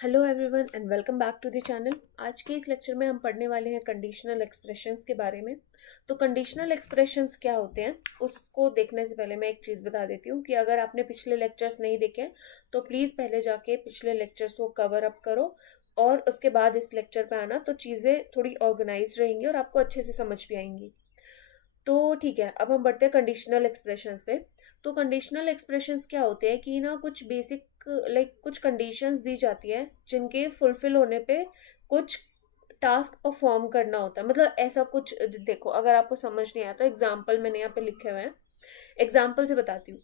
Hello everyone and welcome back to the channel. आज के इस लेक्चर में हम पढ़ने वाले हैं कंडीशनल एक्सप्रेशंस के बारे में। तो कंडीशनल एक्सप्रेशंस क्या होते हैं उसको देखने से पहले मैं एक चीज़ बता देती हूँ कि अगर आपने पिछले लेक्चर्स नहीं देखे हैं तो प्लीज़ पहले जाके पिछले लेक्चर्स को कवर अप करो और उसके बाद इस लेक्चर पे आना, तो चीज़ें थोड़ी ऑर्गेनाइज रहेंगी और आपको अच्छे से समझ भी आएंगी। तो ठीक है, अब हम बढ़ते हैं कंडीशनल एक्सप्रेशंस पे। तो कंडीशनल एक्सप्रेशंस क्या होते हैं कि ना कुछ बेसिक कुछ कंडीशंस दी जाती है जिनके फुलफिल होने पे कुछ टास्क परफॉर्म करना होता है। मतलब ऐसा कुछ देखो, अगर आपको समझ नहीं आया तो एग्जाम्पल मैंने यहाँ पे लिखे हुए हैं, एग्जाम्पल से बताती हूँ।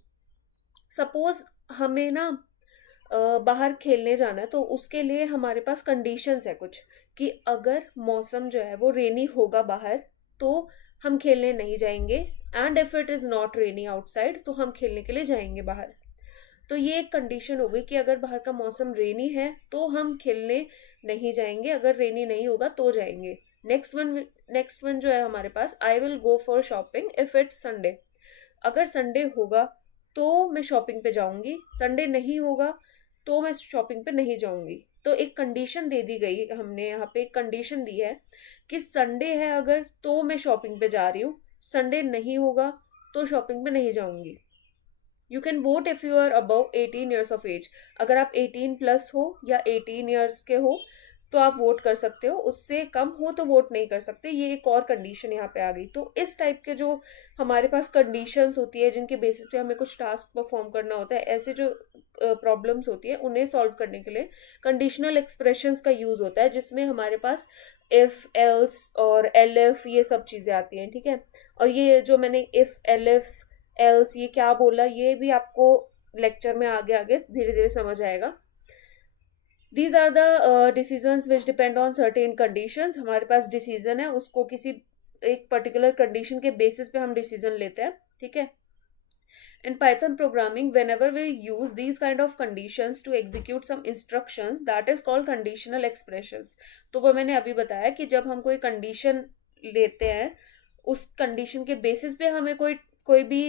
सपोज हमें ना बाहर खेलने जाना है, तो उसके लिए हमारे पास कंडीशंस है कुछ कि अगर मौसम जो है वो रेनी होगा बाहर तो हम खेलने नहीं जाएंगे, and if it is not rainy outside तो हम खेलने के लिए जाएंगे बाहर। तो ये एक कंडीशन हो गई कि अगर बाहर का मौसम रेनी है तो हम खेलने नहीं जाएंगे, अगर रेनी नहीं होगा तो जाएंगे। नेक्स्ट वन जो है हमारे पास, I will go for shopping if it's Sunday. अगर संडे होगा तो मैं शॉपिंग पे जाऊंगी, संडे नहीं होगा तो मैं शॉपिंग पे नहीं जाऊंगी। तो एक कंडीशन दे दी गई, हमने यहाँ पे एक कंडीशन दी है कि संडे है अगर तो मैं शॉपिंग पे जा रही हूँ, संडे नहीं होगा तो शॉपिंग पे नहीं जाऊंगी। You can vote if you are above 18 years of age. अगर आप 18 प्लस हो या 18 ईयर्स के हो तो आप वोट कर सकते हो, उससे कम हो तो वोट नहीं कर सकते। ये एक और कंडीशन यहाँ पे आ गई। तो इस टाइप के जो हमारे पास कंडीशंस होती है जिनके बेसिस पे हमें कुछ टास्क परफॉर्म करना होता है, ऐसे जो प्रॉब्लम्स होती है उन्हें सॉल्व करने के लिए कंडीशनल एक्सप्रेशंस का यूज होता है, जिसमें हमारे पास इफ एल्स और एल एफ ये सब चीजें आती हैं। ठीक है, और ये जो मैंने इफ एल एफ एल्स ये क्या बोला ये भी आपको लेक्चर में आगे आगे धीरे धीरे समझ आएगा। These are the decisions which depend on certain conditions. हमारे पास डिसीजन है, उसको किसी एक पर्टिकुलर कंडीशन के बेसिस पे हम डिसीजन लेते हैं। ठीक है, in Python programming, whenever we use these kind of conditions to execute some instructions, that is called conditional expressions. तो वो मैंने अभी बताया कि जब हम कोई कंडीशन लेते हैं, उस कंडीशन के बेसिस पे हमें कोई कोई भी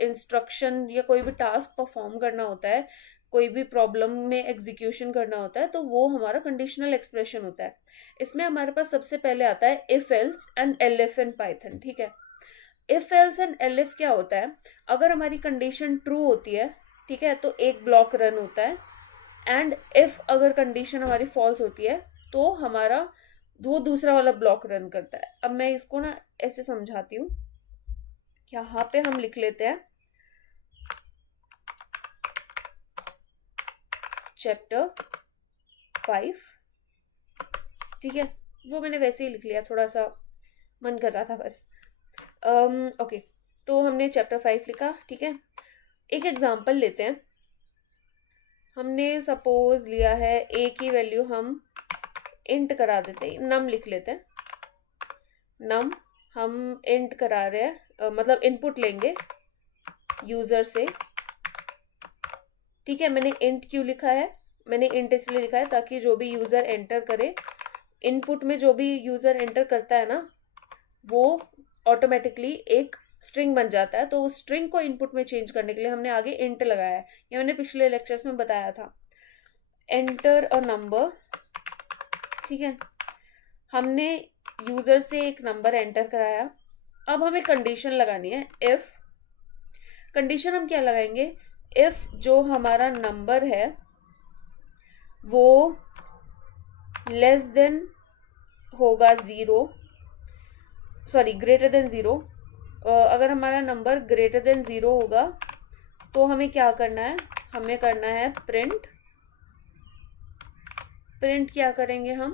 इंस्ट्रक्शन या कोई भी टास्क परफॉर्म करना होता है, कोई भी प्रॉब्लम में एग्जीक्यूशन करना होता है, तो वो हमारा कंडीशनल एक्सप्रेशन होता है। इसमें हमारे पास सबसे पहले आता है if else and LF in Python. ठीक है, इफ एल्स एंड एलएफ क्या होता है, अगर हमारी कंडीशन ट्रू होती है, ठीक है, तो एक ब्लॉक रन होता है, एंड इफ अगर कंडीशन हमारी फॉल्स होती है तो हमारा वो दूसरा वाला ब्लॉक रन करता है। अब मैं इसको ना ऐसे समझाती हूँ, यहाँ पे हम लिख लेते हैं चैप्टर 5। ठीक है, वो मैंने वैसे ही लिख लिया, थोड़ा सा मन कर रहा था बस। ओके, तो हमने चैप्टर 5 लिखा। ठीक है, एक एग्जांपल लेते हैं। हमने सपोज लिया है ए की वैल्यू हम इंट करा देते हैं, नम लिख लेते हैं। नम हम इंट करा रहे हैं, मतलब इनपुट लेंगे यूजर से। ठीक है, मैंने इंट क्यों लिखा है, मैंने इंट इसलिए लिखा है ताकि जो भी यूजर एंटर करे, इनपुट में जो भी यूजर एंटर करता है ना, वो ऑटोमेटिकली एक स्ट्रिंग बन जाता है। तो उस स्ट्रिंग को इनपुट में चेंज करने के लिए हमने आगे इंट लगाया है, ये मैंने पिछले लेक्चर्स में बताया था। Enter a number. ठीक है, हमने यूजर से एक नंबर एंटर कराया। अब हमें कंडीशन लगानी है, इफ। कंडीशन हम क्या लगाएंगे, इफ जो हमारा नंबर है वो लेस देन होगा 0, सॉरी ग्रेटर देन 0। अगर हमारा नंबर ग्रेटर देन 0 होगा तो हमें क्या करना है, हमें करना है प्रिंट। प्रिंट क्या करेंगे हम,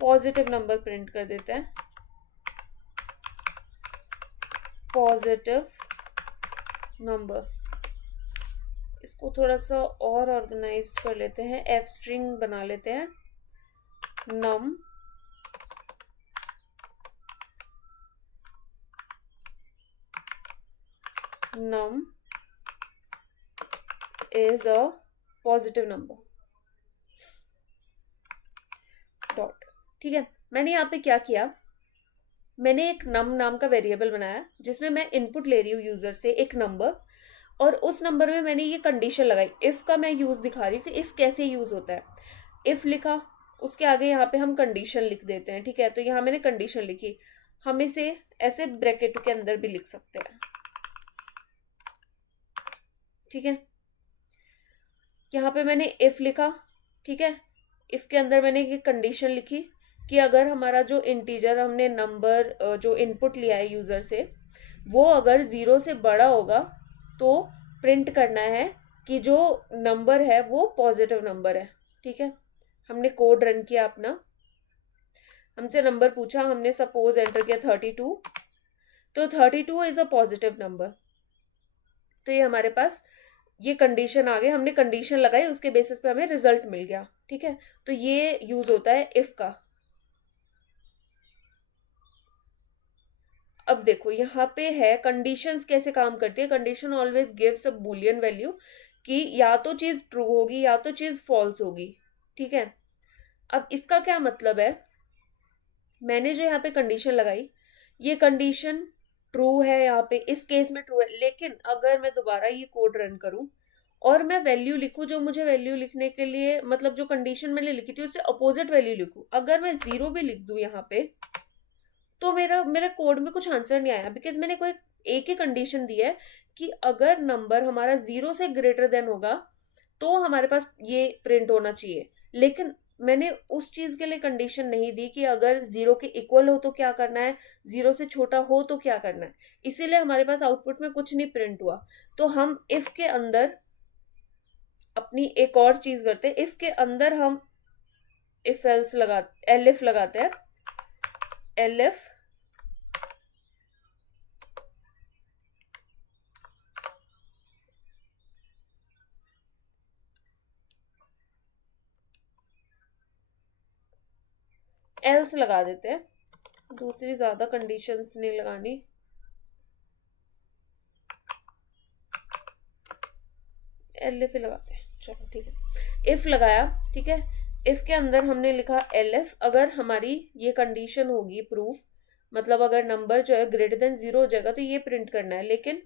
पॉजिटिव नंबर प्रिंट कर देते हैं, पॉजिटिव नंबर। इसको थोड़ा सा और ऑर्गेनाइज कर लेते हैं, एफ स्ट्रिंग बना लेते हैं। नम num is a positive number dot. ठीक है, मैंने यहाँ पे क्या किया, मैंने एक नम नाम का वेरिएबल बनाया जिसमें मैं इनपुट ले रही हूँ यूजर से एक नंबर, और उस नंबर में मैंने ये कंडीशन लगाई, इफ़ का मैं यूज़ दिखा रही हूँ कि इफ़ कैसे यूज़ होता है। इफ़ लिखा, उसके आगे यहाँ पे हम कंडीशन लिख देते हैं, ठीक है। तो यहाँ मैंने कंडीशन लिखी, हम इसे ऐसे ब्रैकेट के अंदर भी लिख सकते हैं, ठीक है। यहाँ पे मैंने इफ़ लिखा, ठीक है। इफ़ के अंदर मैंने ये कंडीशन लिखी कि अगर हमारा जो इंटीजर हमने नंबर जो इनपुट लिया है यूज़र से, वो अगर 0 से बड़ा होगा तो प्रिंट करना है कि जो नंबर है वो पॉजिटिव नंबर है, ठीक है। हमने कोड रन किया अपना, हमसे नंबर पूछा, हमने सपोज एंटर किया 32, तो 32 इज अ पॉजिटिव नंबर। तो ये हमारे पास ये कंडीशन आ गई, हमने कंडीशन लगाई, उसके बेसिस पे हमें रिजल्ट मिल गया, ठीक है। तो ये यूज होता है इफ का। अब देखो यहाँ पे है कंडीशंस कैसे काम करती है। Condition always gives a Boolean value कि या तो चीज ट्रू होगी या तो चीज फॉल्स होगी, ठीक है। अब इसका क्या मतलब है, मैंने जो यहाँ पे कंडीशन लगाई, ये कंडीशन ट्रू है, यहाँ पे इस केस में ट्रू है, लेकिन अगर मैं दोबारा ये कोड रन करूं और मैं वैल्यू लिखूं, जो मुझे वैल्यू लिखने के लिए मतलब जो कंडीशन मैंने लिखी थी उससे अपोजिट वैल्यू लिखूं, अगर मैं 0 भी लिख दूं यहाँ पे, तो मेरा मेरे कोड में कुछ आंसर नहीं आया, बिकॉज मैंने कोई एक ही कंडीशन दी है कि अगर नंबर हमारा 0 से ग्रेटर देन होगा तो हमारे पास ये प्रिंट होना चाहिए। लेकिन मैंने उस चीज के लिए कंडीशन नहीं दी कि अगर 0 के इक्वल हो तो क्या करना है, 0 से छोटा हो तो क्या करना है, इसीलिए हमारे पास आउटपुट में कुछ नहीं प्रिंट हुआ। तो हम इफ के अंदर अपनी एक और चीज करते हैं, इफ के अंदर हम इफ एल्स लगा एलिफ लगाते हैं, एलिफ एल्स लगा देते हैं, दूसरी ज्यादा कंडीशंस नहीं लगानी। एलिफ ही लगाते हैं, चलो ठीक है। इफ लगाया, ठीक है। इफ के अंदर हमने लिखा एलिफ, अगर हमारी ये कंडीशन होगी प्रूफ, मतलब अगर नंबर जो है ग्रेटर देन 0 हो जाएगा तो ये प्रिंट करना है। लेकिन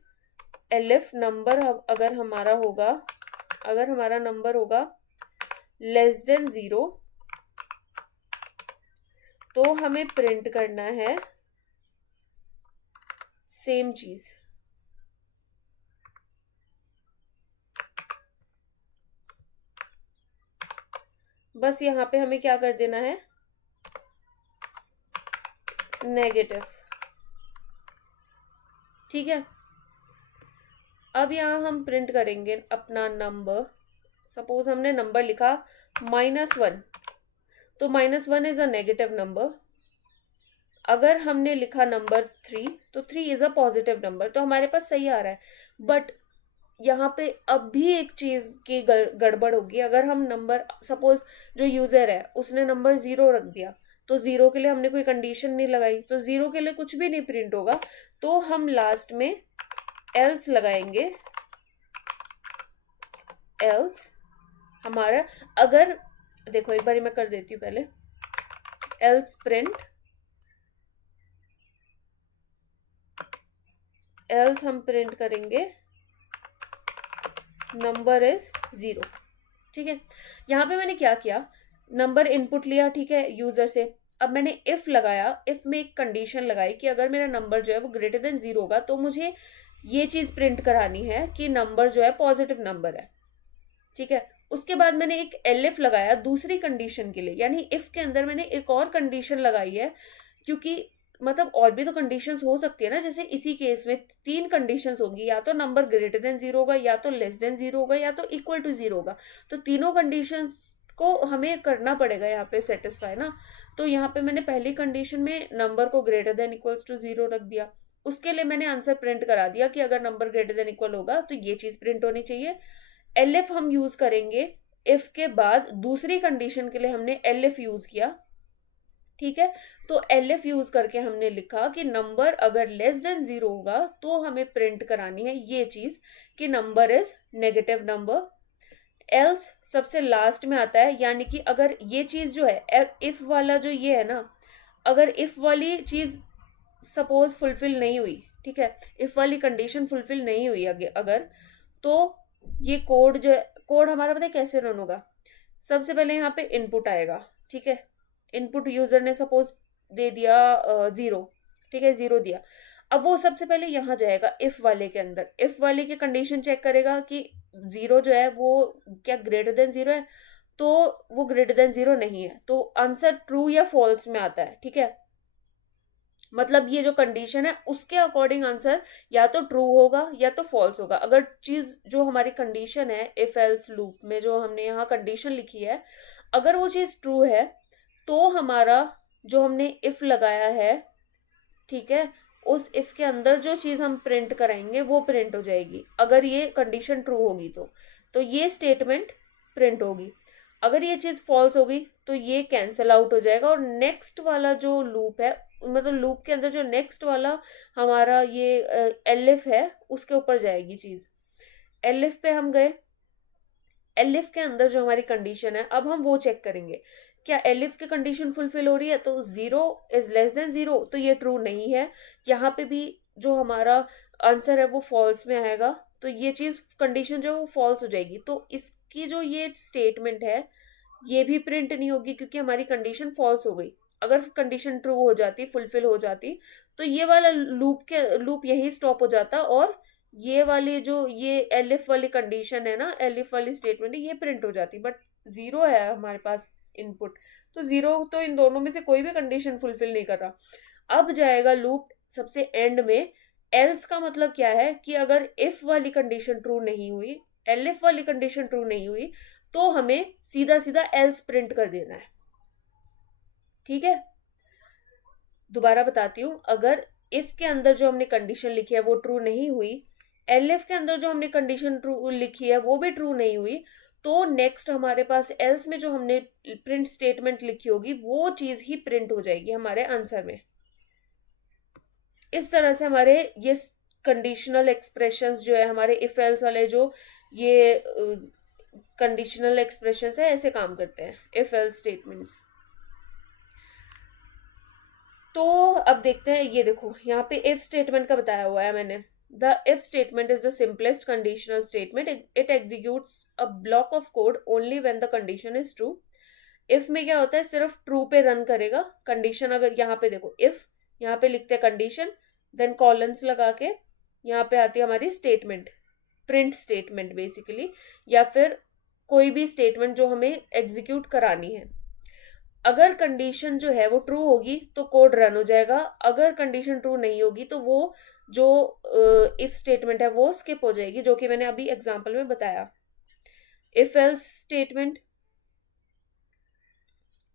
एलिफ नंबर अगर हमारा होगा, अगर हमारा नंबर होगा लेस देन 0 तो हमें प्रिंट करना है सेम चीज। बस यहाँ पे हमें क्या कर देना है, नेगेटिव, ठीक है। अब यहाँ हम प्रिंट करेंगे अपना नंबर, सपोज हमने नंबर लिखा -1, तो -1 इज अ नेगेटिव नंबर। अगर हमने लिखा नंबर 3 तो 3 इज अ पॉजिटिव नंबर, तो हमारे पास सही आ रहा है। बट यहाँ पे अब भी एक चीज की गड़बड़ होगी, अगर हम नंबर सपोज जो यूजर है उसने नंबर 0 रख दिया, तो 0 के लिए हमने कोई कंडीशन नहीं लगाई, तो 0 के लिए कुछ भी नहीं प्रिंट होगा। तो हम लास्ट में एल्स लगाएंगे, एल्स हमारा, अगर देखो एक बार मैं कर देती हूँ पहले, एल्स प्रिंट, एल्स हम प्रिंट करेंगे नंबर इज 0, ठीक है। यहाँ पे मैंने क्या किया, नंबर इनपुट लिया, ठीक है, यूजर से। अब मैंने इफ लगाया, इफ में एक कंडीशन लगाई कि अगर मेरा नंबर जो है वो ग्रेटर देन 0 होगा तो मुझे ये चीज प्रिंट करानी है कि नंबर जो है पॉजिटिव नंबर है, ठीक है। उसके बाद मैंने एक एलिफ लगाया दूसरी कंडीशन के लिए, यानी इफ के अंदर मैंने एक और कंडीशन लगाई है, क्योंकि मतलब और भी तो कंडीशंस हो सकती है ना, जैसे इसी केस में 3 कंडीशंस होंगी, या तो नंबर ग्रेटर देन 0 होगा, या तो लेस देन 0 होगा, या तो इक्वल टू 0 होगा। तो तीनों कंडीशंस को हमें करना पड़ेगा यहाँ पे सेटिस्फाई ना। तो यहाँ पे मैंने पहली कंडीशन में नंबर को ग्रेटर देन इक्वल्स टू 0 रख दिया, उसके लिए मैंने आंसर प्रिंट करा दिया कि अगर नंबर ग्रेटर देन इक्वल होगा तो ये चीज प्रिंट होनी चाहिए। एलिफ हम यूज करेंगे इफ के बाद, दूसरी कंडीशन के लिए हमने एलिफ यूज किया, ठीक है। तो एलिफ यूज करके हमने लिखा कि नंबर अगर लेस देन 0 होगा तो हमें प्रिंट करानी है ये चीज कि number is negative number. Else सबसे लास्ट में आता है, यानी कि अगर ये चीज जो है इफ वाला जो ये है ना, अगर इफ वाली चीज सपोज फुलफिल नहीं हुई, ठीक है, इफ वाली कंडीशन फुलफिल नहीं हुई अगर, तो ये कोड जो है, कोड हमारा पता है कैसे रन होगा। सबसे पहले यहाँ पे इनपुट आएगा, ठीक है। इनपुट यूजर ने सपोज दे दिया 0, ठीक है, 0 दिया। अब वो सबसे पहले यहाँ जाएगा इफ वाले के अंदर, इफ वाले की कंडीशन चेक करेगा कि 0 जो है वो क्या ग्रेटर देन 0 है, तो वो ग्रेटर देन 0 नहीं है, तो आंसर ट्रू या फॉल्स में आता है, ठीक है। मतलब ये जो कंडीशन है उसके अकॉर्डिंग आंसर या तो ट्रू होगा या तो फॉल्स होगा। अगर चीज जो हमारी कंडीशन है इफ एल्स लूप में जो हमने यहाँ कंडीशन लिखी है, अगर वो चीज ट्रू है तो हमारा जो हमने इफ लगाया है, ठीक है, उस इफ के अंदर जो चीज हम प्रिंट कराएंगे वो प्रिंट हो जाएगी। अगर ये कंडीशन ट्रू होगी तो ये स्टेटमेंट प्रिंट होगी। अगर ये चीज फॉल्स होगी तो ये कैंसिल आउट हो जाएगा और नेक्स्ट वाला जो लूप है, मतलब लूप के अंदर जो नेक्स्ट वाला हमारा ये एलिफ है उसके ऊपर जाएगी चीज। एलिफ पे हम गए, एलिफ के अंदर जो हमारी कंडीशन है अब हम वो चेक करेंगे, क्या एलिफ की कंडीशन फुलफिल हो रही है, तो 0 इज लेस देन 0 तो ये ट्रू नहीं है। यहाँ पे भी जो हमारा आंसर है वो फॉल्स में आएगा, तो ये चीज कंडीशन जो है वो फॉल्स हो जाएगी। तो इसकी जो ये स्टेटमेंट है ये भी प्रिंट नहीं होगी क्योंकि हमारी कंडीशन फॉल्स हो गई। अगर कंडीशन ट्रू हो जाती, फुलफिल हो जाती, तो ये वाला लूप यही स्टॉप हो जाता और ये वाली जो ये एलिफ वाली कंडीशन है ना, एलिफ वाली स्टेटमेंट है, ये प्रिंट हो जाती। बट 0 है हमारे पास इनपुट, तो 0 तो इन दोनों में से कोई भी कंडीशन फुलफिल नहीं कर रहा। अब जाएगा लूप सबसे एंड में, एल्स का मतलब क्या है कि अगर इफ वाली कंडीशन ट्रू नहीं हुई, एलिफ वाली कंडीशन ट्रू नहीं हुई, तो हमें सीधा सीधा एल्स प्रिंट कर देना है, ठीक है। दोबारा बताती हूँ, अगर इफ के अंदर जो हमने कंडीशन लिखी है वो ट्रू नहीं हुई, एलिफ के अंदर जो हमने कंडीशन ट्रू लिखी है वो भी ट्रू नहीं हुई, तो नेक्स्ट हमारे पास एल्स में जो हमने प्रिंट स्टेटमेंट लिखी होगी वो चीज ही प्रिंट हो जाएगी हमारे आंसर में। इस तरह से हमारे ये कंडीशनल एक्सप्रेशंस जो है, हमारे इफ एल्स वाले जो ये कंडीशनल एक्सप्रेशंस है, ऐसे काम करते हैं इफ एल्स स्टेटमेंट्स। तो अब देखते हैं, ये देखो यहाँ पे इफ स्टेटमेंट का बताया हुआ है मैंने। The if statement is the simplest conditional statement, it executes a block of code only when the condition is true. If में क्या होता है, सिर्फ ट्रू पे रन करेगा कंडीशन। अगर यहाँ पे देखो इफ, यहाँ पे लिखते हैं कंडीशन, देन कॉलन्स लगा के यहाँ पे आती है हमारी स्टेटमेंट, प्रिंट स्टेटमेंट बेसिकली, या फिर कोई भी स्टेटमेंट जो हमें एग्जीक्यूट करानी है। अगर कंडीशन जो है वो ट्रू होगी तो कोड रन हो जाएगा, अगर कंडीशन ट्रू नहीं होगी तो वो जो इफ स्टेटमेंट है वो स्किप हो जाएगी, जो कि मैंने अभी एग्जांपल में बताया। If else statement,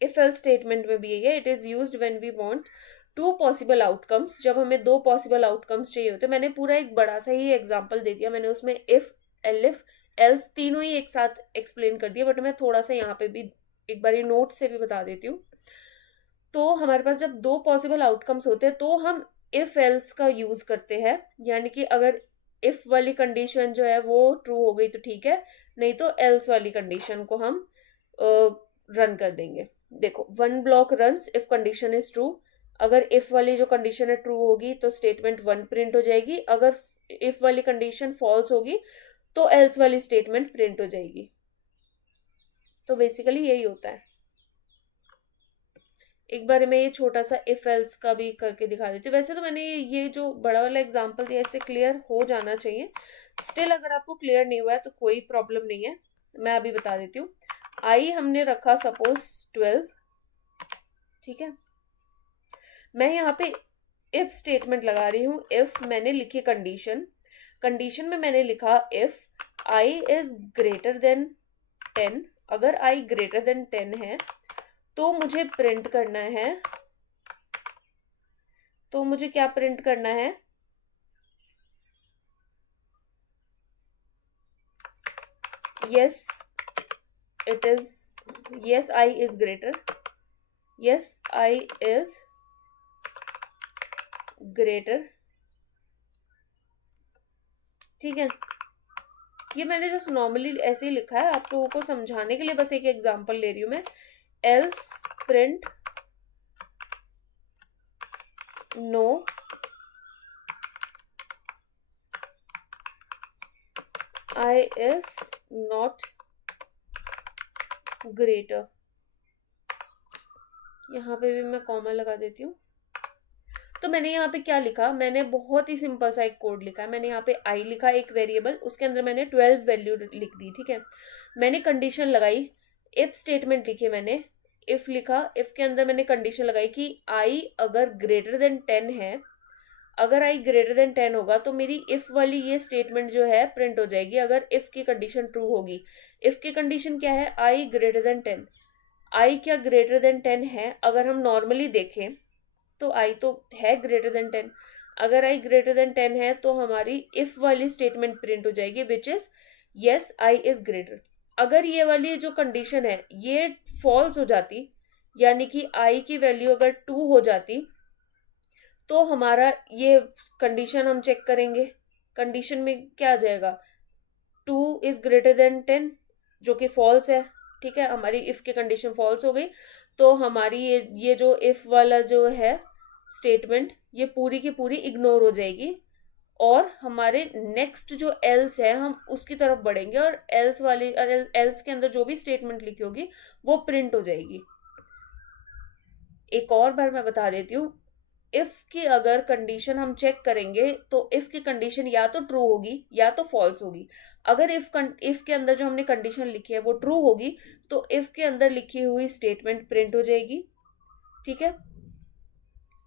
if else statement में भी यही है, it is used when we want to possible outcomes, जब हमें दो पॉसिबल आउटकम्स चाहिए होते हैं। मैंने पूरा एक बड़ा सा ही एग्जांपल दे दिया, मैंने उसमें इफ, एलिफ, एल्स तीनों ही एक साथ एक्सप्लेन कर दिया, बट मैं थोड़ा सा यहाँ पे भी एक बार नोट से भी बता देती हूँ। तो हमारे पास जब दो पॉसिबल आउटकम्स होते हैं तो हम इफ एल्स का यूज करते हैं, यानी कि अगर इफ वाली कंडीशन जो है वो ट्रू हो गई तो ठीक है, नहीं तो एल्स वाली कंडीशन को हम रन कर देंगे। देखो, one block runs if condition is true. अगर इफ वाली जो कंडीशन है ट्रू होगी तो स्टेटमेंट 1 प्रिंट हो जाएगी, अगर इफ वाली कंडीशन फॉल्स होगी तो एल्स वाली स्टेटमेंट प्रिंट हो जाएगी। तो बेसिकली यही होता है। एक बार मैं ये छोटा सा इफ एल्स का भी करके दिखा देती हूँ। वैसे तो मैंने ये जो बड़ा वाला एग्जांपल दिया इससे क्लियर हो जाना चाहिए, स्टिल अगर आपको क्लियर नहीं हुआ है तो कोई प्रॉब्लम नहीं है, मैं अभी बता देती हूँ। आई हमने रखा सपोज 12, ठीक है। मैं यहाँ पे इफ स्टेटमेंट लगा रही हूँ। इफ मैंने लिखी कंडीशन, कंडीशन में मैंने लिखा if I is greater then 10, अगर आई ग्रेटर देन 10 है तो मुझे प्रिंट करना है, तो मुझे क्या प्रिंट करना है, yes it is, yes I is greater, yes I is greater, ठीक है। ये मैंने जस्ट नॉर्मली ऐसे ही लिखा है, आप लोगों को समझाने के लिए बस एक एग्जांपल ले रही हूं मैं। Else print no i is not greater, यहाँ पे भी मैं कॉमा लगा देती हूँ। तो मैंने यहाँ पे क्या लिखा, मैंने बहुत ही सिंपल सा एक कोड लिखा है। मैंने यहाँ पे आई लिखा एक वेरिएबल, उसके अंदर मैंने 12 वैल्यू लिख दी, ठीक है। मैंने कंडीशन लगाई, इफ स्टेटमेंट लिखी मैंने, इफ लिखा, इफ के अंदर मैंने कंडीशन लगाई कि आई अगर ग्रेटर देन 10 है, अगर आई ग्रेटर देन 10 होगा तो मेरी इफ वाली ये स्टेटमेंट जो है प्रिंट हो जाएगी, अगर इफ की कंडीशन ट्रू होगी। इफ की कंडीशन क्या है, आई ग्रेटर देन 10। आई क्या ग्रेटर देन 10 है, अगर हम नॉर्मली देखें तो आई तो है ग्रेटर देन 10। अगर आई ग्रेटर देन 10 है तो हमारी इफ वाली स्टेटमेंट प्रिंट हो जाएगी, which is yes I is greater. अगर ये वाली जो कंडीशन है ये फॉल्स हो जाती, यानी कि आई की वैल्यू अगर 2 हो जाती, तो हमारा ये कंडीशन हम चेक करेंगे, कंडीशन में क्या आ जाएगा, 2 इज ग्रेटर देन 10, जो कि फॉल्स है, ठीक है। हमारी इफ की कंडीशन फॉल्स हो गई, तो हमारी ये जो इफ वाला जो है स्टेटमेंट, ये पूरी की पूरी इग्नोर हो जाएगी, और हमारे नेक्स्ट जो एल्स है हम उसकी तरफ बढ़ेंगे, और एल्स वाली एल्स के अंदर जो भी स्टेटमेंट लिखी होगी वो प्रिंट हो जाएगी। एक और बार मैं बता देती हूँ, इफ की अगर कंडीशन हम चेक करेंगे तो इफ की कंडीशन या तो ट्रू होगी या तो फॉल्स होगी। अगर इफ के अंदर जो हमने कंडीशन लिखी है वो ट्रू होगी तो इफ के अंदर लिखी हुई स्टेटमेंट प्रिंट हो जाएगी, ठीक है।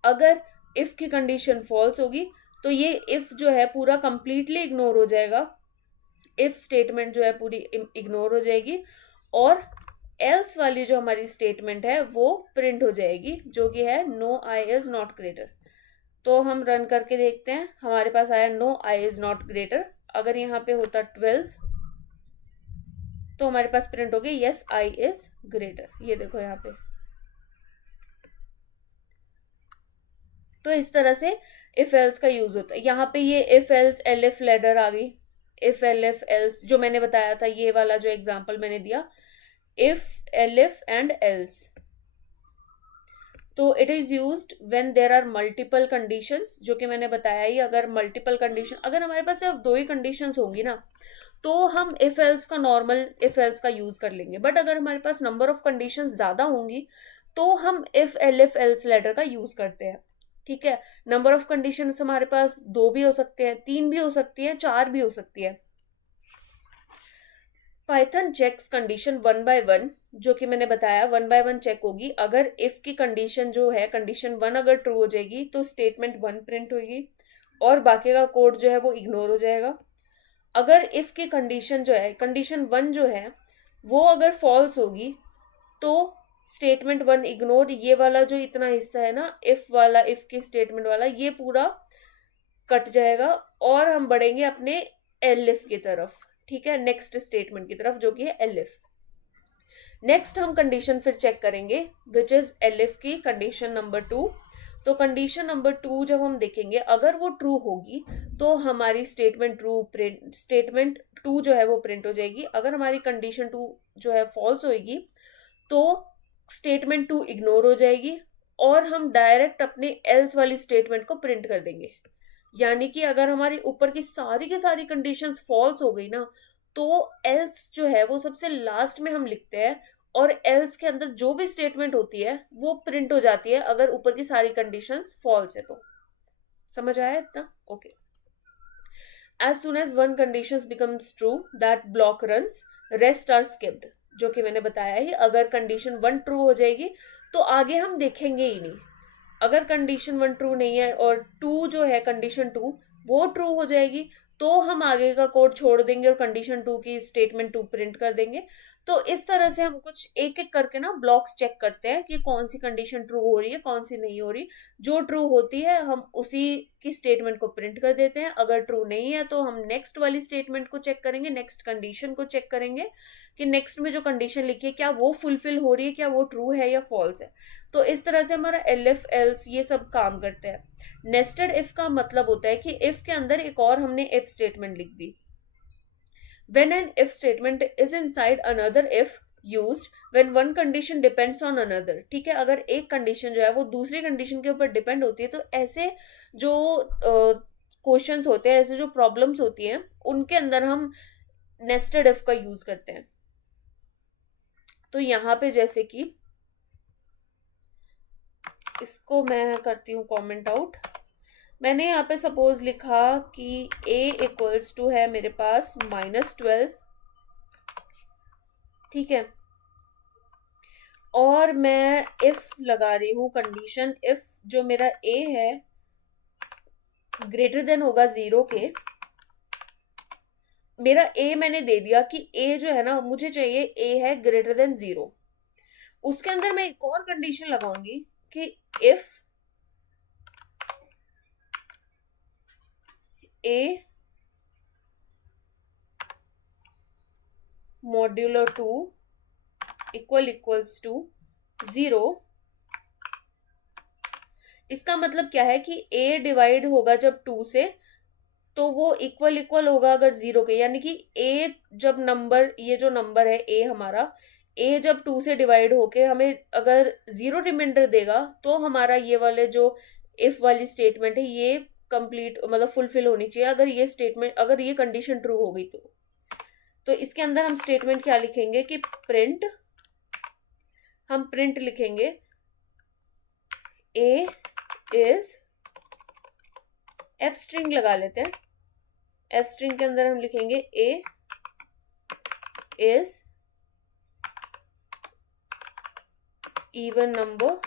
अगर इफ की कंडीशन फॉल्स होगी तो ये इफ जो है पूरा कंप्लीटली इग्नोर हो जाएगा, इफ स्टेटमेंट जो है पूरी इग्नोर हो जाएगी, और एल्स वाली जो हमारी स्टेटमेंट है वो प्रिंट हो जाएगी, जो कि है no i is not greater. तो हम रन करके देखते हैं, हमारे पास आया no i is not greater. अगर यहाँ पे होता 12 तो हमारे पास प्रिंट हो गई यस आई इज ग्रेटर, ये देखो यहाँ पे। तो इस तरह से इफ एल्स का यूज होता है। यहाँ पे ये इफ एल्स एलिफ लेडर आ गई, इफ एलिफ एल्स जो मैंने बताया था, ये वाला जो एग्जांपल मैंने दिया, इफ एलिफ एंड एल्स। तो it is used when there are multiple conditions, जो कि मैंने बताया ही, अगर मल्टीपल कंडीशन, अगर हमारे पास सिर्फ 2 ही कंडीशंस होंगी ना तो हम इफ एल्स का नॉर्मल इफ एल्स का यूज कर लेंगे, बट अगर हमारे पास नंबर ऑफ कंडीशंस ज्यादा होंगी तो हम इफ एलिफ एल्स लेटर का यूज करते हैं, ठीक है। नंबर ऑफ कंडीशंस हमारे पास 2 भी हो सकते हैं, 3 भी हो सकती है, 4 भी हो सकती है। पाइथन चेक्स कंडीशन 1 बाय 1, जो कि मैंने बताया 1 बाय 1 चेक होगी। अगर इफ की कंडीशन जो है, कंडीशन 1 अगर ट्रू हो जाएगी तो स्टेटमेंट 1 प्रिंट होगी, और बाकी का कोड जो है वो इग्नोर हो जाएगा। अगर इफ की कंडीशन जो है, कंडीशन 1 जो है वो अगर फॉल्स होगी तो स्टेटमेंट 1 इग्नोर, ये वाला जो इतना हिस्सा है ना इफ वाला, इफ की स्टेटमेंट वाला, ये पूरा कट जाएगा, और हम बढ़ेंगे अपने एलिफ की तरफ, ठीक है, नेक्स्ट स्टेटमेंट की तरफ, जो कि है एलिफ। नेक्स्ट हम कंडीशन फिर चेक करेंगे, विच इज एलिफ की कंडीशन नंबर 2। तो कंडीशन नंबर 2 जब हम देखेंगे, अगर वो ट्रू होगी तो हमारी स्टेटमेंट 2 जो है वो प्रिंट हो जाएगी। अगर हमारी कंडीशन 2 जो है फॉल्स होगी तो स्टेटमेंट 2 इग्नोर हो जाएगी, और हम डायरेक्ट अपने एल्स वाली स्टेटमेंट को प्रिंट कर देंगे। यानी कि अगर हमारी ऊपर की सारी कंडीशंस फॉल्स हो गई ना तो एल्स जो है वो सबसे लास्ट में हम लिखते हैं, और एल्स के अंदर जो भी स्टेटमेंट होती है वो प्रिंट हो जाती है अगर ऊपर की सारी कंडीशंस फॉल्स है तो। समझ आया इतना? Okay. As soon as one condition becomes true that block runs, rest are skipped, जो कि मैंने बताया ही, अगर कंडीशन 1 ट्रू हो जाएगी तो आगे हम देखेंगे ही नहीं। अगर कंडीशन 1 ट्रू नहीं है और 2 जो है कंडीशन 2 वो ट्रू हो जाएगी तो हम आगे का कोड छोड़ देंगे और कंडीशन 2 की स्टेटमेंट 2 प्रिंट कर देंगे। तो इस तरह से हम कुछ एक एक करके ना ब्लॉक्स चेक करते हैं कि कौन सी कंडीशन ट्रू हो रही है, कौन सी नहीं हो रही। जो ट्रू होती है हम उसी की स्टेटमेंट को प्रिंट कर देते हैं, अगर ट्रू नहीं है तो हम नेक्स्ट वाली स्टेटमेंट को चेक करेंगे, नेक्स्ट कंडीशन को चेक करेंगे कि नेक्स्ट में जो कंडीशन लिखी है क्या वो फुलफिल हो रही है, क्या वो ट्रू है या फॉल्स है। तो इस तरह से हमारा एलिफ एल्स ये सब काम करते हैं। नेस्टेड इफ का मतलब होता है कि इफ के अंदर एक और हमने इफ स्टेटमेंट लिख दी। When an if statement is inside another if used when one condition depends on another, ठीक है। अगर एक कंडीशन जो है वो दूसरी कंडीशन के ऊपर डिपेंड होती है तो ऐसे जो क्वेश्चंस होते हैं, ऐसे जो प्रॉब्लम्स होती हैं, उनके अंदर हम नेस्टेड इफ का यूज करते हैं। तो यहाँ पे जैसे कि इसको मैं करती हूँ कमेंट आउट। मैंने यहाँ पे सपोज लिखा कि a इक्वल्स टू है मेरे पास -12, ठीक है, और मैं इफ लगा रही हूँ कंडीशन, इफ जो मेरा a है ग्रेटर देन होगा 0 के। मेरा a मैंने दे दिया कि a जो है ना, मुझे चाहिए a है ग्रेटर देन 0। उसके अंदर मैं एक और कंडीशन लगाऊंगी कि if a modulo 2 equals to 0। इसका मतलब क्या है कि a डिवाइड होगा जब 2 से, तो वो इक्वल होगा अगर 0 के, यानी कि a जब नंबर, ये जो नंबर है a हमारा, a जब 2 से डिवाइड होके हमें अगर 0 रिमाइंडर देगा, तो हमारा ये वाले जो इफ वाली स्टेटमेंट है ये कंप्लीट, मतलब फुलफिल होनी चाहिए। अगर ये स्टेटमेंट, अगर ये कंडीशन ट्रू हो गई तो इसके अंदर हम स्टेटमेंट क्या लिखेंगे कि प्रिंट, हम प्रिंट लिखेंगे a इज, एफ स्ट्रिंग लगा लेते हैं, एफ स्ट्रिंग के अंदर हम लिखेंगे a इज इवन नंबर,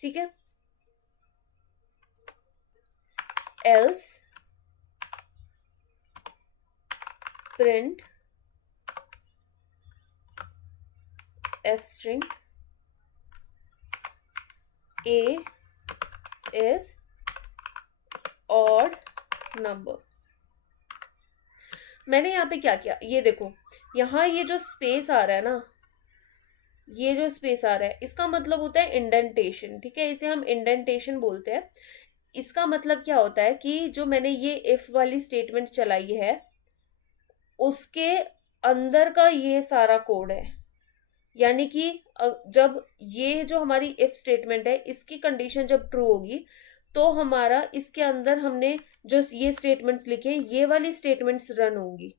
ठीक है, else print F string a is odd number. मैंने यहाँ पे क्या किया, ये देखो, यहाँ ये जो स्पेस आ रहा है ना, ये जो स्पेस आ रहा है, इसका मतलब होता है इंडेंटेशन, ठीक है, इसे हम इंडेंटेशन बोलते हैं। इसका मतलब क्या होता है कि जो मैंने ये इफ वाली स्टेटमेंट चलाई है, उसके अंदर का ये सारा कोड है, यानी कि जब ये जो हमारी इफ स्टेटमेंट है, इसकी कंडीशन जब ट्रू होगी, तो हमारा इसके अंदर हमने जो ये स्टेटमेंट्स लिखे, ये वाली स्टेटमेंट्स रन होंगी।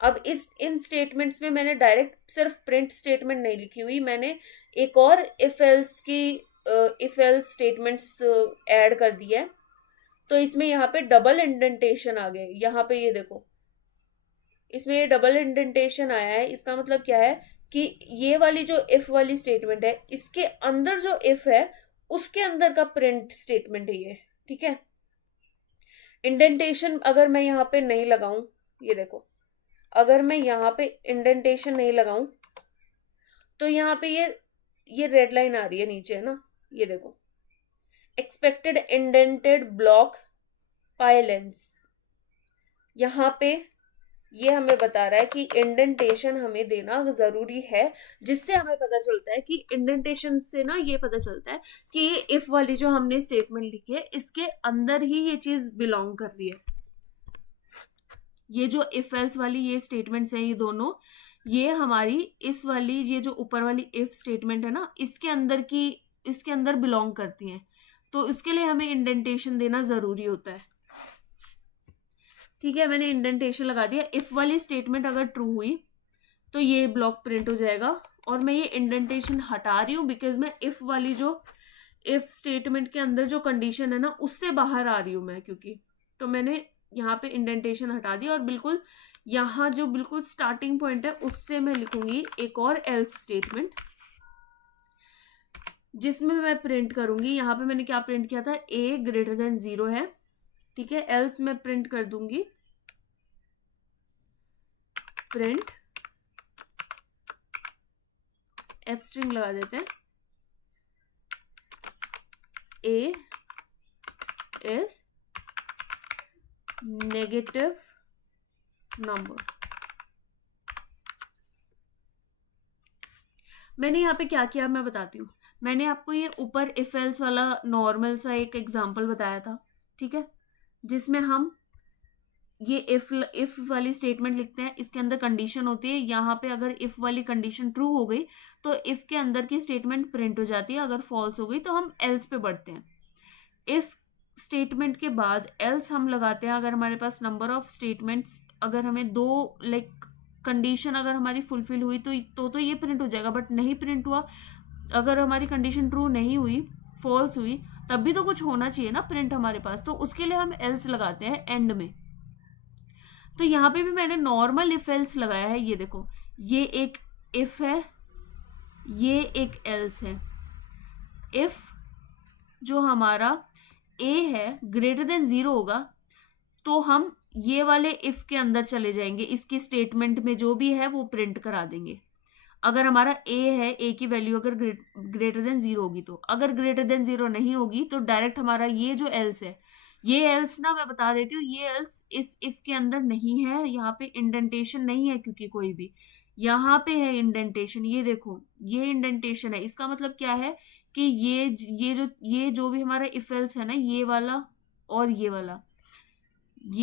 अब इन स्टेटमेंट्स में मैंने डायरेक्ट सिर्फ प्रिंट स्टेटमेंट नहीं लिखी हुई, मैंने एक और इफ एल्स स्टेटमेंट्स ऐड कर दिया है। तो इसमें यहाँ पे डबल इंडेंटेशन आ गए, यहाँ पे ये देखो, इसमें ये डबल इंडेंटेशन आया है। इसका मतलब क्या है कि ये वाली जो इफ वाली स्टेटमेंट है, इसके अंदर जो इफ है उसके अंदर का प्रिंट स्टेटमेंट है ये, ठीक है। इंडेंटेशन अगर मैं यहाँ पे नहीं लगाऊं, ये देखो, अगर मैं यहाँ पे इंडेंटेशन नहीं लगाऊं, तो यहाँ पे ये रेड लाइन आ रही है नीचे, है ना, ये देखो, एक्सपेक्टेड इंडेंटेड ब्लॉक पाई लेंस। यहाँ पे ये हमें बता रहा है कि इंडेंटेशन हमें देना जरूरी है, जिससे हमें पता चलता है कि इंडेंटेशन से ना ये पता चलता है कि ये इफ वाली जो हमने स्टेटमेंट लिखी है, इसके अंदर ही ये चीज बिलोंग कर रही है। ये जो इफ एल्स वाली ये स्टेटमेंट्स हैं, ये दोनों, ये हमारी इस वाली, ये जो ऊपर वाली इफ स्टेटमेंट है ना, इसके अंदर बिलोंग करती हैं। तो इसके लिए हमें इंडेंटेशन देना जरूरी होता है, ठीक है। मैंने इंडेंटेशन लगा दिया। इफ वाली स्टेटमेंट अगर ट्रू हुई तो ये ब्लॉक प्रिंट हो जाएगा, और मैं ये इंडेंटेशन हटा रही हूँ बिकॉज मैं इफ वाली जो इफ स्टेटमेंट के अंदर जो कंडीशन है ना, उससे बाहर आ रही हूँ मैं, क्योंकि तो मैंने यहाँ पे इंडेंटेशन हटा दिया, और बिल्कुल यहाँ जो बिल्कुल स्टार्टिंग पॉइंट है उससे मैं लिखूंगी एक और एल्स स्टेटमेंट, जिसमें मैं प्रिंट करूंगी। यहाँ पे मैंने क्या प्रिंट किया था, a ग्रेटर देन 0 है, ठीक है। एल्स मैं प्रिंट कर दूंगी प्रिंट, एफ स्ट्रिंग लगा देते हैं, a इज नेगेटिव नंबर। मैंने यहाँ पे क्या किया मैं बताती हूँ। मैंने आपको ये ऊपर इफ एल्स वाला नॉर्मल सा एक एग्जांपल बताया था, ठीक है, जिसमें हम ये इफ वाली स्टेटमेंट लिखते हैं, इसके अंदर कंडीशन होती है। यहाँ पे अगर इफ वाली कंडीशन ट्रू हो गई तो इफ के अंदर की स्टेटमेंट प्रिंट हो जाती है, अगर फॉल्स हो गई तो हम एल्स पे बढ़ते हैं। इफ स्टेटमेंट के बाद एल्स हम लगाते हैं अगर हमारे पास नंबर ऑफ स्टेटमेंट्स, अगर हमें दो लाइक कंडीशन अगर हमारी फुलफिल हुई तो ये प्रिंट हो जाएगा, बट नहीं प्रिंट हुआ, अगर हमारी कंडीशन ट्रू नहीं हुई, फॉल्स हुई, तब भी तो कुछ होना चाहिए ना प्रिंट हमारे पास, तो उसके लिए हम एल्स लगाते हैं एंड में। तो यहाँ पे भी मैंने नॉर्मल इफ एल्स लगाया है, ये देखो, ये एक इफ है, ये एक एल्स है। इफ जो हमारा ए है ग्रेटर देन 0 होगा तो हम ये वाले इफ के अंदर चले जाएंगे, इसकी स्टेटमेंट में जो भी है वो प्रिंट करा देंगे। अगर हमारा ए है, ए की वैल्यू अगर ग्रेटर देन 0 होगी, तो अगर ग्रेटर देन 0 नहीं होगी तो डायरेक्ट हमारा ये जो एल्स है, ये एल्स ना मैं बता देती हूँ, ये एल्स इस इफ के अंदर नहीं है, यहाँ पे इंडेंटेशन नहीं है क्योंकि कोई भी, यहाँ पे है इंडेंटेशन, ये देखो ये इंडेंटेशन है। इसका मतलब क्या है कि ये जो भी हमारा इफ एल्स है ना, ये वाला और ये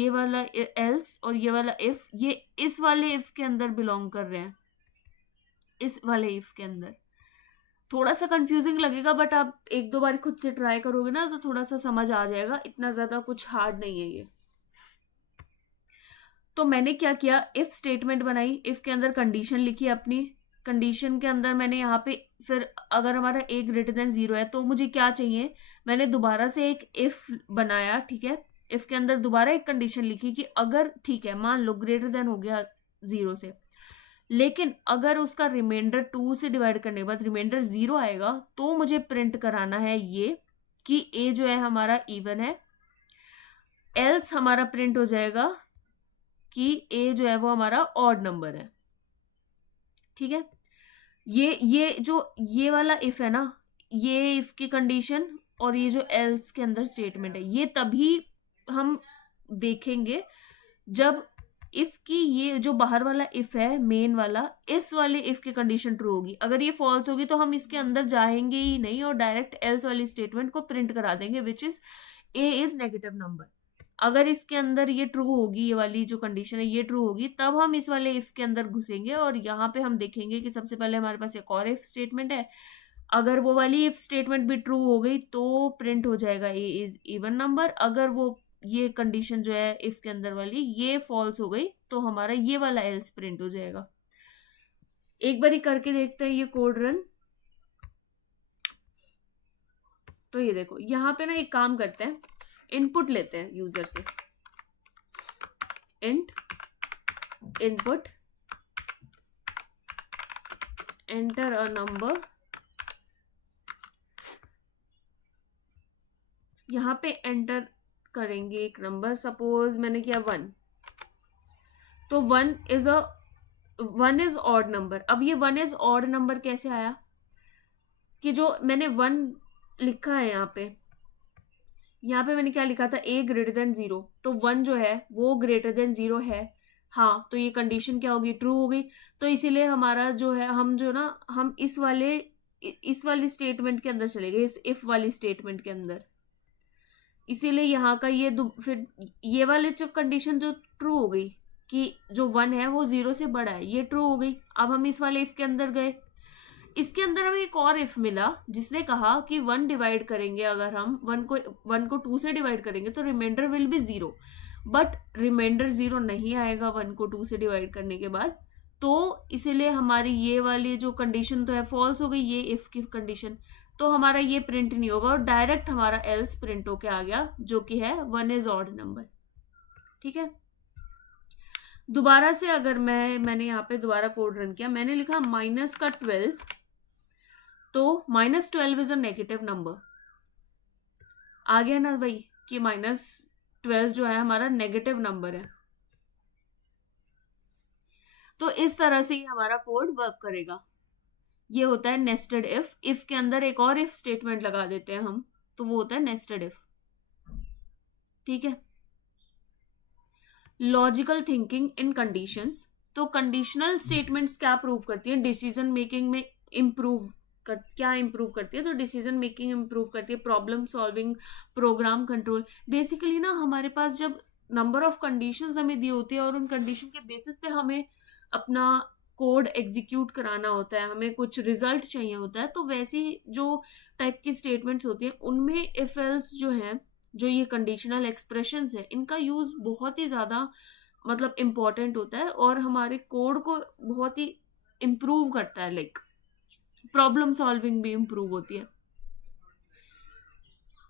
वाला एल्स और ये वाला इफ, ये इस वाले इफ के अंदर बिलोंग कर रहे हैं, इस वाले इफ के अंदर। थोड़ा सा कंफ्यूजिंग लगेगा, बट आप एक दो बार खुद से ट्राई करोगे ना तो थोड़ा सा समझ आ जाएगा, इतना ज्यादा कुछ हार्ड नहीं है ये। तो मैंने क्या किया, इफ स्टेटमेंट बनाई, इफ के अंदर कंडीशन लिखी अपनी, कंडीशन के अंदर मैंने यहाँ पे फिर अगर हमारा ए ग्रेटर देन 0 है तो मुझे क्या चाहिए, मैंने दोबारा से एक इफ बनाया, ठीक है। इफ के अंदर दोबारा एक कंडीशन लिखी कि अगर, ठीक है, मान लो ग्रेटर देन हो गया 0 से, लेकिन अगर उसका रिमाइंडर 2 से डिवाइड करने के बाद रिमाइंडर 0 आएगा तो मुझे प्रिंट कराना है ये कि ए जो है हमारा इवन है, एल्स हमारा प्रिंट हो जाएगा कि ए जो है वो हमारा ऑड नंबर है, ठीक है। ये वाला इफ है ना, ये इफ की कंडीशन और ये जो एल्स के अंदर स्टेटमेंट है, ये तभी हम देखेंगे जब इफ की ये जो बाहर वाला इफ है मेन वाला, इस वाले इफ की कंडीशन ट्रू होगी। अगर ये फॉल्स होगी तो हम इसके अंदर जाएंगे ही नहीं और डायरेक्ट एल्स वाली स्टेटमेंट को प्रिंट करा देंगे, which is a is negative number. अगर इसके अंदर ये ट्रू होगी, ये वाली जो कंडीशन है ये ट्रू होगी, तब हम इस वाले इफ के अंदर घुसेंगे और यहाँ पे हम देखेंगे कि सबसे पहले हमारे पास एक और इफ स्टेटमेंट है, अगर वो वाली इफ स्टेटमेंट भी ट्रू हो गई तो प्रिंट हो जाएगा ए इज इवन नंबर। अगर वो ये कंडीशन जो है इफ के अंदर वाली ये फॉल्स हो गई तो हमारा ये वाला एल्स प्रिंट हो जाएगा। एक बार ही करके देखते हैं ये कोड रन। तो ये देखो यहाँ पे ना एक काम करते हैं, इनपुट लेते हैं यूजर से, int input enter a number, यहाँ पे एंटर करेंगे एक नंबर, सपोज मैंने किया 1, तो 1 इज ऑड नंबर। अब ये 1 इज ऑड नंबर कैसे आया कि जो मैंने 1 लिखा है यहाँ पे मैंने क्या लिखा था, ए ग्रेटर देन 0, तो 1 जो है वो ग्रेटर देन 0 है, हाँ, तो ये कंडीशन क्या होगी, ट्रू हो गई। तो इसीलिए हमारा जो है हम इस वाली स्टेटमेंट के अंदर चले गए, इस इफ वाली स्टेटमेंट के अंदर, इसीलिए यहाँ का ये फिर ये वाले जो कंडीशन जो ट्रू हो गई कि जो 1 है वो 0 से बड़ा है, ये ट्रू हो गई। अब हम इस वाले इफ के अंदर गए, इसके अंदर हमें एक और इफ मिला जिसने कहा कि 1 डिवाइड करेंगे, अगर हम 1 को 2 से डिवाइड करेंगे तो remainder will be 0, but remainder 0 नहीं आएगा 1 को 2 से डिवाइड करने के बाद, तो इसीलिए हमारी ये वाली जो कंडीशन तो है फॉल्स हो गई, ये इफ की कंडीशन, तो हमारा ये प्रिंट नहीं होगा और डायरेक्ट हमारा एल्स प्रिंट होके आ गया जो कि है 1 इज ऑड नंबर, ठीक है। दोबारा से अगर मैंने यहाँ पे दोबारा कोड रन किया, मैंने लिखा माइनस का 12, तो -12 इज अ नेगेटिव नंबर, आ गया ना भाई कि -12 जो है हमारा नेगेटिव नंबर है। तो इस तरह से ही हमारा कोड वर्क करेगा। ये होता है नेस्टेड इफ के अंदर एक और इफ स्टेटमेंट लगा देते हैं हम, तो वो होता है नेस्टेड इफ, ठीक है। लॉजिकल थिंकिंग इन कंडीशंस, तो कंडीशनल स्टेटमेंट्स क्या प्रूव करती हैं, डिसीजन मेकिंग में क्या इंप्रूव करती है, तो डिसीजन मेकिंग इंप्रूव करती है, problem solving, program control. Basically ना हमारे पास जब नंबर ऑफ कंडीशंस हमें दी होती है और उन कंडीशन के बेसिस पे हमें अपना कोड एग्जीक्यूट कराना होता है, हमें कुछ रिजल्ट चाहिए होता है, तो वैसी जो टाइप की स्टेटमेंट्स होती हैं उनमें इफ एल्स जो है जो ये कंडीशनल एक्सप्रेशंस है इनका यूज़ बहुत ही ज़्यादा मतलब इम्पोर्टेंट होता है और हमारे कोड को बहुत ही इम्प्रूव करता है, लाइक प्रॉब्लम सॉल्विंग भी इम्प्रूव होती है।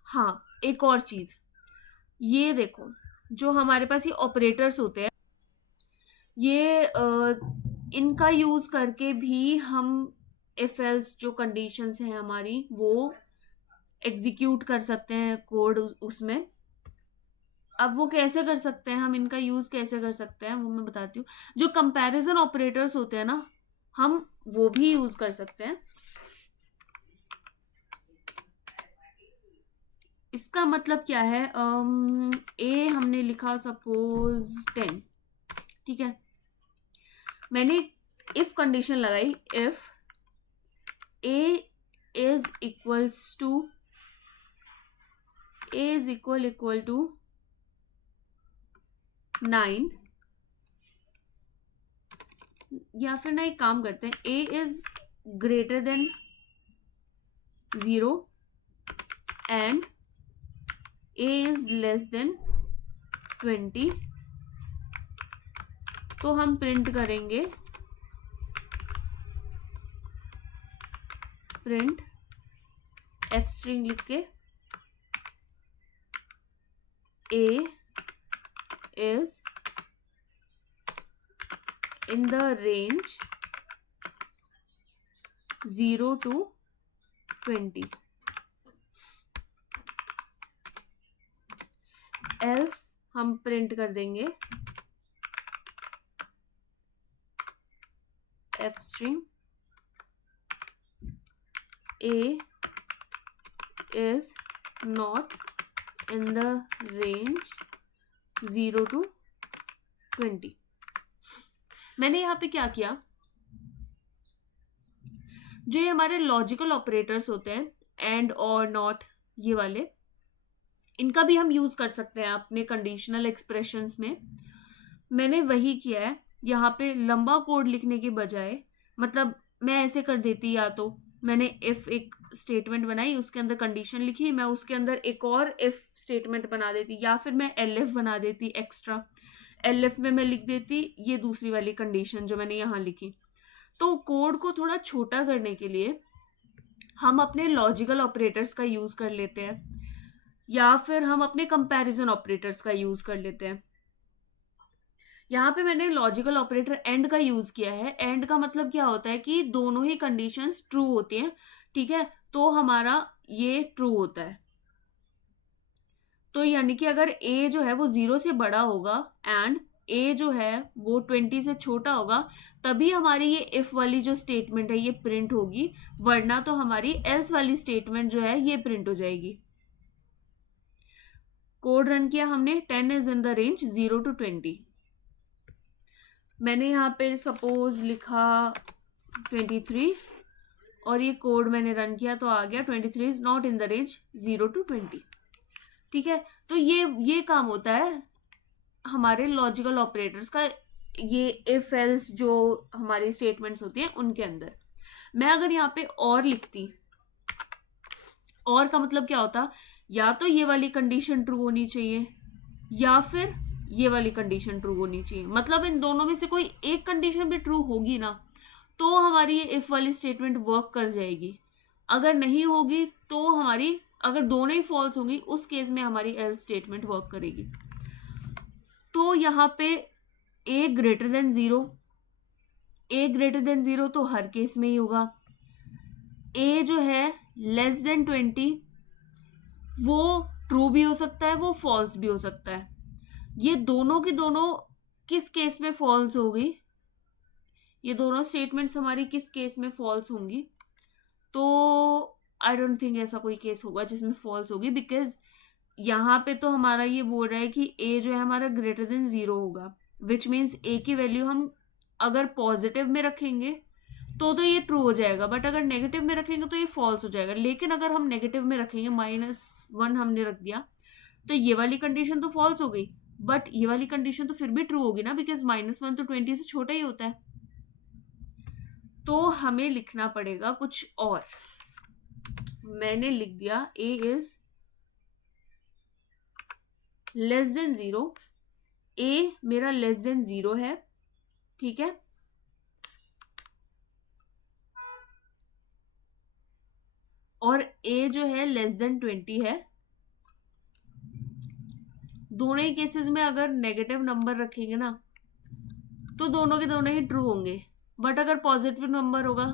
हाँ, एक और चीज़, ये देखो, जो हमारे पास ये ऑपरेटर्स होते हैं, ये इनका यूज़ करके भी हम इफ एल्स जो कंडीशंस हैं हमारी वो एग्जीक्यूट कर सकते हैं कोड उसमें। अब वो कैसे कर सकते हैं, हम इनका यूज़ कैसे कर सकते हैं वो मैं बताती हूँ। जो कंपैरिजन ऑपरेटर्स होते हैं ना, हम वो भी यूज़ कर सकते हैं। इसका मतलब क्या है, ए हमने लिखा सपोज 10, ठीक है, मैंने इफ कंडीशन लगाई, if A is equals to A is equal to 9, या फिर ना एक काम करते हैं, A is greater than 0 and A is less than 20, तो हम प्रिंट करेंगे प्रिंट एफ स्ट्रिंग लिख के A is in the range 0 to 20, else हम प्रिंट कर देंगे f string A is not in the range 0 to 20। मैंने यहाँ पे क्या किया, जो ये हमारे लॉजिकल ऑपरेटर्स होते हैं, एंड और नॉट, ये वाले, इनका भी हम यूज कर सकते हैं अपने कंडीशनल एक्सप्रेशंस में। मैंने वही किया है, यहाँ पे लंबा कोड लिखने के बजाय, मतलब मैं ऐसे कर देती, या तो मैंने इफ एक स्टेटमेंट बनाई, उसके अंदर कंडीशन लिखी, मैं उसके अंदर एक और इफ स्टेटमेंट बना देती, या फिर मैं एलएफ बना देती एक्स्ट्रा, एलएफ में मैं लिख देती ये दूसरी वाली कंडीशन जो मैंने यहाँ लिखी। तो कोड को थोड़ा छोटा करने के लिए हम अपने लॉजिकल ऑपरेटर्स का यूज कर लेते हैं, या फिर हम अपने कंपैरिजन ऑपरेटर्स का यूज कर लेते हैं। यहाँ पे मैंने लॉजिकल ऑपरेटर एंड का यूज किया है। एंड का मतलब क्या होता है कि दोनों ही कंडीशंस ट्रू होती हैं, ठीक है, तो हमारा ये ट्रू होता है। तो यानी कि अगर ए जो है वो 0 से बड़ा होगा एंड ए जो है वो 20 से छोटा होगा, तभी हमारी ये इफ वाली जो स्टेटमेंट है ये प्रिंट होगी, वरना तो हमारी एल्स वाली स्टेटमेंट जो है ये प्रिंट हो जाएगी। कोड रन किया हमने, 10 is in the range 0 to 20। मैंने यहाँ पे सपोज लिखा 23 और ये कोड मैंने रन किया तो आ गया 23 is not in the range 0 to 20, ठीक है। तो ये काम होता है हमारे लॉजिकल ऑपरेटर्स का, ये इफ एल्स जो हमारी स्टेटमेंट्स होती हैं उनके अंदर। मैं अगर यहाँ पे और लिखती, और का मतलब क्या होता, या तो ये वाली कंडीशन ट्रू होनी चाहिए या फिर ये वाली कंडीशन ट्रू होनी चाहिए, मतलब इन दोनों में से कोई एक कंडीशन भी ट्रू होगी ना तो हमारी ये इफ वाली स्टेटमेंट वर्क कर जाएगी। अगर नहीं होगी तो हमारी, अगर दोनों ही फॉल्स होंगी उस केस में हमारी एल्स स्टेटमेंट वर्क करेगी। तो यहाँ पे ए ग्रेटर देन 0, ए ग्रेटर देन 0 तो हर केस में ही होगा। ए जो है लेस देन 20 वो ट्रू भी हो सकता है, वो फॉल्स भी हो सकता है। ये दोनों की दोनों किस केस में फॉल्स होगी, ये दोनों स्टेटमेंट्स हमारी किस केस में फॉल्स होंगी, तो आई डोंट थिंक ऐसा कोई केस होगा जिसमें फॉल्स होगी, बिकॉज यहाँ पे तो हमारा ये बोल रहा है कि ए जो है हमारा ग्रेटर देन 0 होगा, विच मीन्स ए की वैल्यू हम अगर पॉजिटिव में रखेंगे तो ये ट्रू हो जाएगा, बट अगर नेगेटिव में रखेंगे तो ये फॉल्स हो जाएगा। लेकिन अगर हम नेगेटिव में रखेंगे, -1 हमने रख दिया, तो ये वाली कंडीशन तो फॉल्स हो गई, बट ये वाली कंडीशन तो फिर भी ट्रू होगी ना, बिकॉज -1 तो 20 से छोटा ही होता है। तो हमें लिखना पड़ेगा कुछ और। मैंने लिख दिया ए इज लेस देन 0, ए मेरा लेस देन 0 है, ठीक है, और ए जो है लेस देन 20 है। दोनों ही केसेस में अगर नेगेटिव नंबर रखेंगे ना तो दोनों के दोनों ही ट्रू होंगे, बट अगर पॉजिटिव नंबर होगा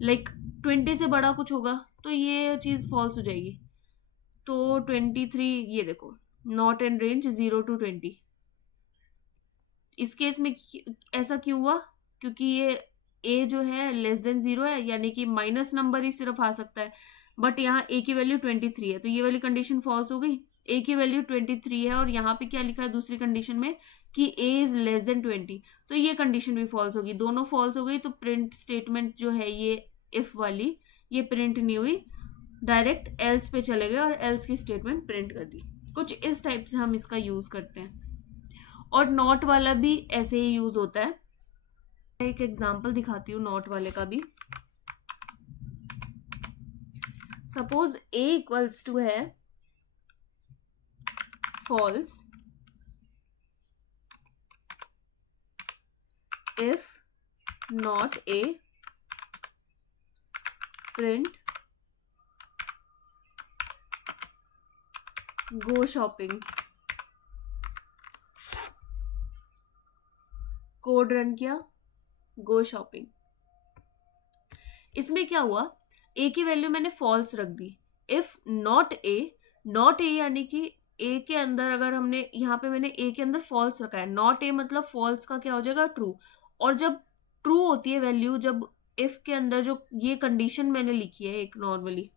लाइक 20 से बड़ा कुछ होगा तो ये चीज फॉल्स हो जाएगी। तो 23, ये देखो, नॉट इन रेंज 0 to 20। इस केस में ऐसा क्यों हुआ? क्योंकि ये ए जो है लेस देन 0 है, यानी कि माइनस नंबर ही सिर्फ आ सकता है, बट यहाँ ए की वैल्यू 23 है, तो ये वाली कंडीशन फॉल्स हो गई। ए की वैल्यू 23 है और यहाँ पे क्या लिखा है दूसरी कंडीशन में कि ए इज लेस देन 20, तो ये कंडीशन भी फॉल्स होगी। दोनों फॉल्स हो गई तो प्रिंट स्टेटमेंट जो है ये इफ वाली, ये प्रिंट नहीं हुई, डायरेक्ट एल्स पे चले गए और एल्स की स्टेटमेंट प्रिंट कर दी। कुछ इस टाइप से हम इसका यूज करते हैं। और नॉट वाला भी ऐसे ही यूज होता है। एक एग्जांपल दिखाती हूँ नॉट वाले का भी। सपोज a इक्वल्स टू है false if not a print go shopping. Code run किया, गो शॉपिंग। इसमें क्या हुआ, a की वैल्यू मैंने फॉल्स रख दी। इफ नॉट a यानी कि a के अंदर अगर हमने यहाँ पे मैंने a के अंदर फॉल्स रखा है, नॉट a मतलब फॉल्स का क्या हो जाएगा, ट्रू। और जब ट्रू होती है वैल्यू, जब इफ के अंदर जो ये कंडीशन मैंने लिखी है एक नॉर्मली,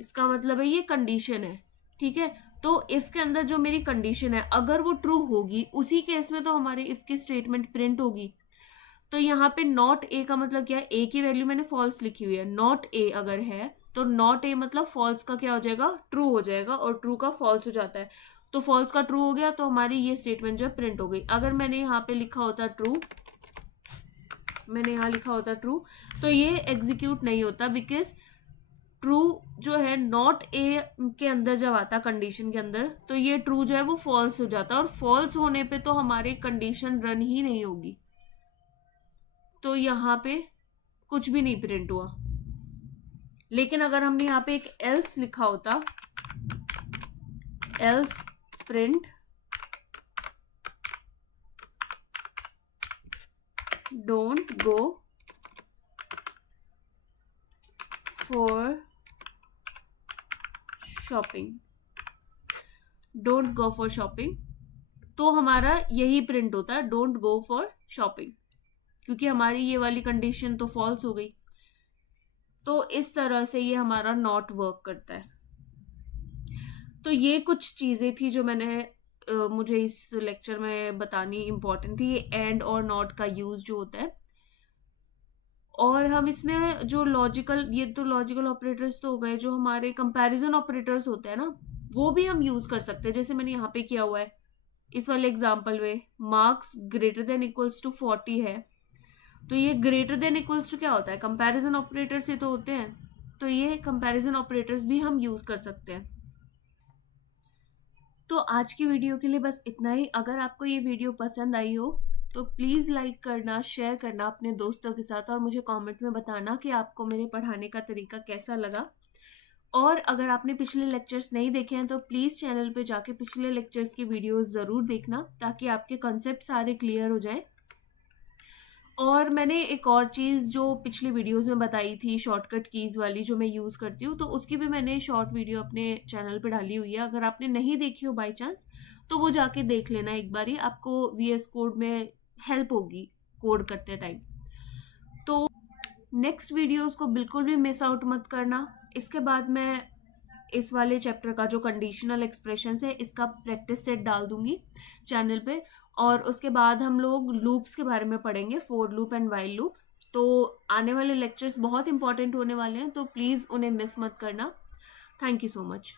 इसका मतलब है ये कंडीशन है, ठीक है। तो इफ के अंदर जो मेरी कंडीशन है अगर वो ट्रू होगी, उसी केस में तो हमारे इफ की स्टेटमेंट प्रिंट होगी। तो यहाँ पे नॉट ए का मतलब क्या है, ए की वैल्यू मैंने फॉल्स लिखी हुई है, नॉट ए अगर है तो नॉट ए मतलब फॉल्स का क्या हो जाएगा, ट्रू हो जाएगा, और ट्रू का फॉल्स हो जाता है। तो फॉल्स का ट्रू हो गया तो हमारी ये स्टेटमेंट जो है प्रिंट हो गई। अगर मैंने यहाँ पे लिखा होता ट्रू, मैंने यहाँ लिखा होता ट्रू, तो ये एग्जीक्यूट नहीं होता, बिकॉज ट्रू जो है नॉट ए के अंदर जब आता कंडीशन के अंदर, तो ये ट्रू जो है वो फॉल्स हो जाता है, और फॉल्स होने पे तो हमारी कंडीशन रन ही नहीं होगी। तो यहाँ पे कुछ भी नहीं प्रिंट हुआ। लेकिन अगर हमने यहाँ पे एक एल्स लिखा होता, else print don't go for shopping, don't go for shopping, तो हमारा यही प्रिंट होता है, डोंट गो फॉर शॉपिंग, क्योंकि हमारी ये वाली कंडीशन तो फॉल्स हो गई। तो इस तरह से ये हमारा नॉट वर्क करता है। तो ये कुछ चीजें थी जो मुझे इस लेक्चर में बतानी इंपॉर्टेंट थी। ये एंड और नॉट का यूज जो होता है, और हम इसमें जो लॉजिकल, ये तो लॉजिकल ऑपरेटर्स तो हो गए, जो हमारे कंपैरिजन ऑपरेटर्स होते हैं ना, वो भी हम यूज कर सकते हैं। जैसे मैंने यहाँ पे किया हुआ है इस वाले एग्जाम्पल में, marks greater than equals to 40 है, तो ये ग्रेटर देन इक्वल्स टू क्या होता है, कंपैरिजन ऑपरेटर्स से तो होते हैं, तो ये कंपैरिजन ऑपरेटर्स भी हम यूज कर सकते हैं। तो आज की वीडियो के लिए बस इतना ही। अगर आपको ये वीडियो पसंद आई हो तो प्लीज़ लाइक करना, शेयर करना अपने दोस्तों के साथ, और मुझे कमेंट में बताना कि आपको मेरे पढ़ाने का तरीका कैसा लगा। और अगर आपने पिछले लेक्चर्स नहीं देखे हैं तो प्लीज़ चैनल पे जाके पिछले लेक्चर्स की वीडियोस ज़रूर देखना, ताकि आपके कॉन्सेप्ट सारे क्लियर हो जाए। और मैंने एक और चीज़ जो पिछली वीडियोस में बताई थी, शॉर्टकट कीज़ वाली, जो मैं यूज़ करती हूँ, तो उसकी भी मैंने शॉर्ट वीडियो अपने चैनल पे डाली हुई है। अगर आपने नहीं देखी हो बाय चांस तो वो जाके देख लेना एक बारी, आपको VS कोड में हेल्प होगी कोड करते टाइम। तो नेक्स्ट वीडियोस को बिल्कुल भी मिस आउट मत करना। इसके बाद मैं इस वाले चैप्टर का जो कंडीशनल एक्सप्रेशंस है, इसका प्रैक्टिस सेट डाल दूंगी चैनल पे, और उसके बाद हम लोग लूप्स के बारे में पढ़ेंगे, for loop and while loop. तो आने वाले लेक्चर्स बहुत इंपॉर्टेंट होने वाले हैं, तो प्लीज़ उन्हें मिस मत करना। Thank you so much.